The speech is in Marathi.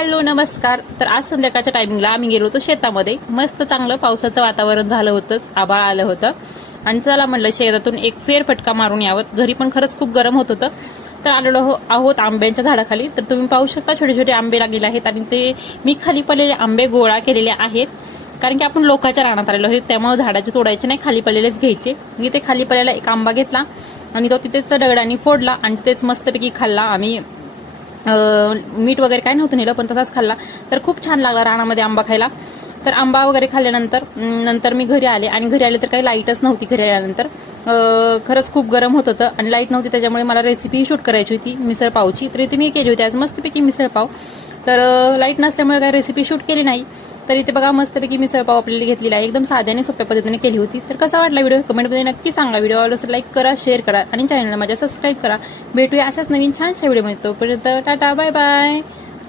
हॅलो नमस्कार. तर आज संध्याकाळच्या टायमिंगला आम्ही गेलो होतो शेतामध्ये. मस्त चांगलं पावसाचं वातावरण झालं होतं, आभाळ आलं होतं आणि चला म्हणलं शेतातून एक फेरफटका मारून यावं. घरी पण खरंच खूप गरम होत होतं. तर आलेलो आहोत आंब्यांच्या झाडाखाली. तर तुम्ही पाहू शकता छोटे छोटे आंबे लागलेले आहेत आणि ते मी खाली पडलेले आंबे गोळा केलेले आहेत, कारण की आपण लोकांच्या रानात आलेलो आहोत, त्यामुळे झाडाचे तोडायचे नाही, खाली पडलेलेच घ्यायचे. मी ते खाली पडलेला एक आंबा घेतला आणि तो तिथेच दगडाने फोडला आणि तिथेच मस्तपैकी खाल्ला. आम्ही मीठ वगैरे काय नव्हतं नेलं, पण तसाच खाल्ला. तर खूप छान लागला रानामध्ये आंबा खायला. तर आंबा वगैरे खाल्ल्यानंतर मी घरी आले आणि घरी आले तर काही लाईटच नव्हती. घरी आल्यानंतर खरंच खूप गरम होत होतं आणि लाईट नव्हती, त्याच्यामुळे मला रेसिपी शूट करायची होती मिसळ पावची. तर इथे मी केली होती आज मस्तपैकी मिसळ पाव. तर लाईट नसल्यामुळे काही रेसिपी शूट केली नाही. तर इथे बघा मस्तपैकी मिसळ पाव आपल्याला घेतलेली आहे, एकदम साध्याने सोप्या पद्धतीने केली होती. तर कसा वाटला व्हिडिओ कमेंटमध्ये नक्की सांगा. व्हिडिओ आवडल्यास लाईक करा, शेअर करा आणि चॅनलला माझ्या सबस्क्राईब करा. भेटूया अशाच नवीन छानशा व्हिडिओमध्ये. तोपर्यंत टाटा बाय बाय.